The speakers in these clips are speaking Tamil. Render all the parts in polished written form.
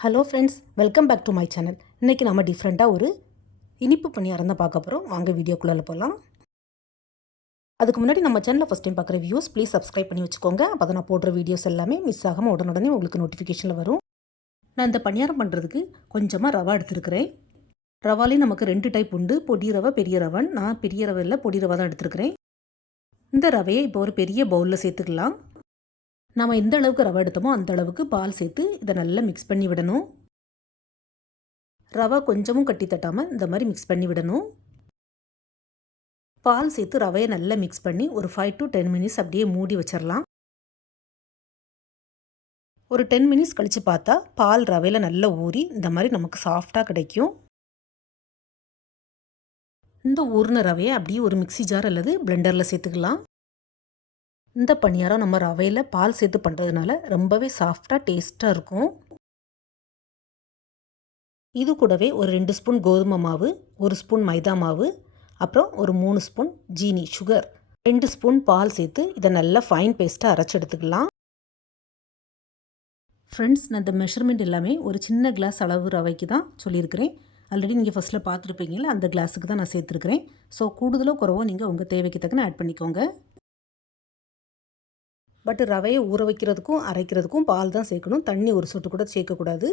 Hello friends, welcome back to my channel. இன்றைக்கி நம்ம டிஃப்ரெண்ட்டாக ஒரு இனிப்பு பணியாரம் தான் பார்க்க போகிறோம். வாங்க வீடியோக்குள்ளே போகலாம். அதுக்கு முன்னாடி நம்ம சேனலில் ஃபஸ்ட் டைம் பார்க்குற வியூஸ் ப்ளீஸ் சப்ஸ்கிரைப் பண்ணி வச்சுக்கோங்க. அப்போ தான் நான் போடுற வீடியோஸ் எல்லாமே மிஸ் ஆகாமல் உடனுடனே உங்களுக்கு நோட்டிஃபிகேஷனில் வரும். நான் இந்த பணியாரம் பண்ணுறதுக்கு கொஞ்சமாக ரவா எடுத்துருக்கிறேன். ரவாலே நமக்கு 2 டைப் உண்டு, பொடி ரவை, பெரிய ரவன். நான் பெரிய ரவை இல்லை, பொடி ரவை தான் எடுத்துருக்கிறேன். இந்த ரவையை இப்போ ஒரு பெரிய பவுலில் சேர்த்துக்கலாம். நம்ம எந்த அளவுக்கு ரவை எடுத்தோமோ அந்த அளவுக்கு பால் சேர்த்து இதை நல்லா மிக்ஸ் பண்ணி விடணும். ரவை கொஞ்சமும் கட்டி தட்டாமல் இந்த மாதிரி மிக்ஸ் பண்ணி விடணும். பால் சேர்த்து ரவையை நல்லா மிக்ஸ் பண்ணி ஒரு 5 to 10 மினிட்ஸ் அப்படியே மூடி வச்சிடலாம். ஒரு 10 மினிட்ஸ் கழித்து பார்த்தா பால் ரவையில் நல்லா ஊறி இந்த மாதிரி நமக்கு சாஃப்டாக கிடைக்கும். இந்த ஊறின ரவையை அப்படியே ஒரு மிக்ஸி ஜார் அல்லது பிளெண்டரில் சேர்த்துக்கலாம். இந்த பணியாரம் நம்ம ரவையில் பால் சேர்த்து பண்ணுறதுனால ரொம்பவே சாஃப்டாக டேஸ்ட்டாக இருக்கும். இது கூடவே ஒரு 2 ஸ்பூன் கோதுமை மாவு, 1 ஸ்பூன் மைதா மாவு, அப்புறம் ஒரு 3 ஸ்பூன் ஜீனி சுகர், 2 ஸ்பூன் பால் சேர்த்து இதை நல்லா ஃபைன் பேஸ்ட்டாக அரைச்சி எடுத்துக்கலாம். ஃப்ரெண்ட்ஸ், நான் இந்த மெஷர்மெண்ட் எல்லாமே ஒரு சின்ன கிளாஸ் அளவு ரவைக்கு தான் சொல்லியிருக்கிறேன். ஆல்ரெடி நீங்கள் ஃபஸ்ட்டில் பார்த்துருப்பீங்களா, அந்த கிளாஸுக்கு தான் நான் சேர்த்துருக்கிறேன். ஸோ கூடுதலோ குறவோ நீங்கள் உங்கள் தேவைக்கு தக்கன ஆட் பண்ணிக்கோங்க. பட் ரவையை ஊற வைக்கிறதுக்கும் அரைக்கிறதுக்கும் பால் தான் சேர்க்கணும். தண்ணி ஒரு சொட்டு கூட சேர்க்கக்கூடாது.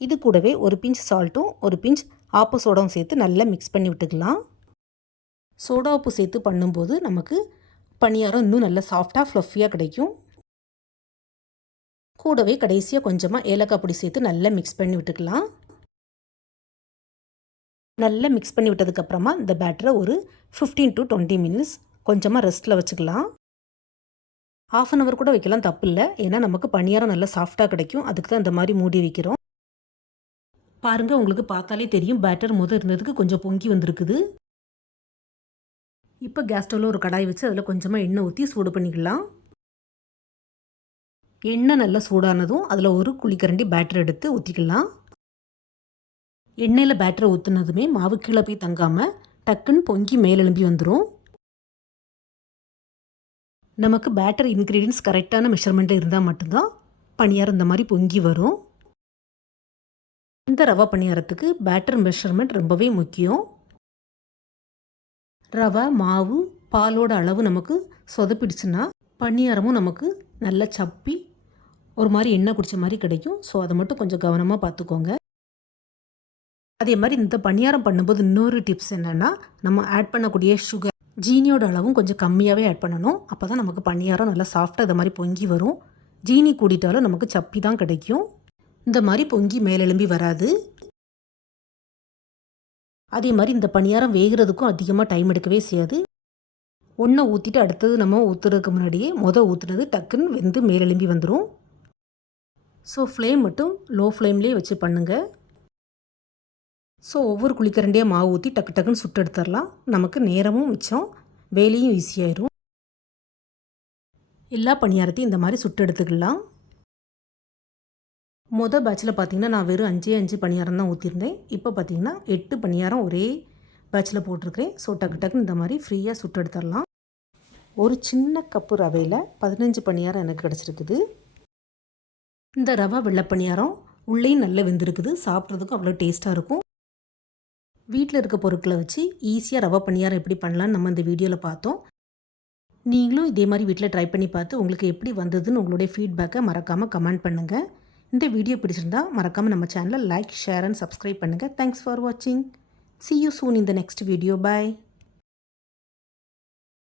இது கூடவே ஒரு பிஞ்ச் சால்ட்டும் ஒரு பிஞ்ச் ஆப்ப சோடாவும் சேர்த்து நல்லா மிக்ஸ் பண்ணி விட்டுக்கலாம். சோடா உப்பு சேர்த்து பண்ணும்போது நமக்கு பணியாரம் இன்னும் நல்லா சாஃப்டாக ஃப்ளஃபியாக கிடைக்கும். கூடவே கடைசியாக கொஞ்சமாக ஏலக்காய் பொடி சேர்த்து நல்லா மிக்ஸ் பண்ணி விட்டுக்கலாம். நல்லா மிக்ஸ் பண்ணி விட்டதுக்கப்புறமா இந்த பேட்டரை ஒரு 15 to 20 மினிட்ஸ் கொஞ்சமாக ரெஸ்ட்டில் வச்சுக்கலாம். 1/2 hour கூட வைக்கலாம், தப்பு இல்லை. ஏன்னா நமக்கு பணியாரம் நல்லா சாஃப்டாக கிடைக்கும். அதுக்கு தான் இந்த மாதிரி மூடி வைக்கிறோம். பாருங்கள், உங்களுக்கு பார்த்தாலே தெரியும் பேட்டர் இருந்ததுக்கு கொஞ்சம் பொங்கி வந்திருக்குது. இப்போ கேஸ் ஸ்டவ்வில் ஒரு கடாய் வச்சு அதில் கொஞ்சமாக எண்ணெய் ஊற்றி சூடு பண்ணிக்கலாம். எண்ணெய் நல்லா சூடானதும் அதில் ஒரு குழிக்கரண்டி பேட்டர் எடுத்து ஊற்றிக்கலாம். எண்ணெயில் பேட்டரை ஊற்றுனதுமே மாவு கீழே போய் தங்காமல் டக்குன்னு பொங்கி மேலெலும்பி வந்துடும். நமக்கு பேட்டர் இன்க்ரீடியன்ஸ் கரெக்டான மெஷர்மெண்ட்டு இருந்தால் மட்டும்தான் பணியாரம் இந்த மாதிரி பொங்கி வரும். இந்த ரவா பணியாரத்துக்கு பேட்டர் மெஷர்மெண்ட் ரொம்பவே முக்கியம். ரவை, மாவு, பாலோட அளவு நமக்கு சொதப்பிடுச்சுன்னா பணியாரமும் நமக்கு நல்லா சப்பி ஒரு மாதிரி எண்ணெய் குடித்த மாதிரி கிடைக்கும். ஸோ அதை மட்டும் கொஞ்சம் கவனமாக பார்த்துக்கோங்க. அதே மாதிரி இந்த பணியாரம் பண்ணும்போது இன்னொரு டிப்ஸ் என்னென்னா, நம்ம ஆட் பண்ணக்கூடிய சுகர், ஜீனியோட அளவும் கொஞ்சம் கம்மியாகவே ஆட் பண்ணணும். அப்போ தான் நமக்கு பணியாரம் நல்லா சாஃப்டாக இந்த மாதிரி பொங்கி வரும். ஜீனி கூடிட்டாலும் நமக்கு சப்பி தான் கிடைக்கும். இந்த மாதிரி பொங்கி மேலெலும்பி வராது. அதே மாதிரி இந்த பணியாரம் வேகிறதுக்கும் அதிகமாக டைம் எடுக்கவே செய்யாது. ஒன்றை ஊற்றிட்டு அடுத்தது நம்ம ஊற்றுறதுக்கு முன்னாடியே ஊற்றுனது டக்குன்னு வெந்து மேலெலும்பி வந்துடும். ஸோ ஃப்ளேம் மட்டும் லோ ஃப்ளேம்லேயே வச்சு பண்ணுங்கள். ஸோ ஒவ்வொரு குழிக்கரண்டியாக மாவு ஊற்றி டக்கு டக்குன்னு சுட்டு எடுத்துடலாம். நமக்கு நேரமும் மிச்சம், வேலையும் ஈஸியாயிரும். எல்லா பணியாரத்தையும் இந்த மாதிரி சுட்டு எடுத்துக்கலாம். பேட்சில் பார்த்திங்கன்னா நான் வெறும் 5 பணியாரம் தான் ஊற்றிருந்தேன். இப்போ பார்த்திங்கன்னா 8 பணியாரம் ஒரே பேட்சில் போட்டிருக்கிறேன். ஸோ டக்கு டக்குன்னு இந்த மாதிரி ஃப்ரீயாக சுட்டு எடுத்துடலாம். ஒரு சின்ன கப்பு ரவையில் 15 பணியாரம் எனக்கு கிடச்சிருக்குது. இந்த ரவை வெள்ளை பணியாரம் உள்ளேயும் நல்லா வெந்திருக்குது. சாப்பிட்றதுக்கும் அவ்வளோ டேஸ்ட்டாக இருக்கும். வீட்டில் இருக்க பொருட்களை வச்சு ஈஸியாக ரவை பணியாரம் எப்படி பண்ணலான்னு நம்ம இந்த வீடியோவில் பார்த்தோம். நீங்களும் இதே மாதிரி வீட்டில் ட்ரை பண்ணி பார்த்து உங்களுக்கு எப்படி வந்ததுன்னு உங்களுடைய ஃபீட்பேக்கை மறக்காமல் கமெண்ட் பண்ணுங்கள். இந்த வீடியோ பிடிச்சிருந்தா மறக்காமல் நம்ம சேனலை லைக், ஷேர் அண்ட் சப்ஸ்கிரைப் பண்ணுங்கள். தேங்க்ஸ் ஃபார் வாட்சிங். See you soon in the next video. Bye.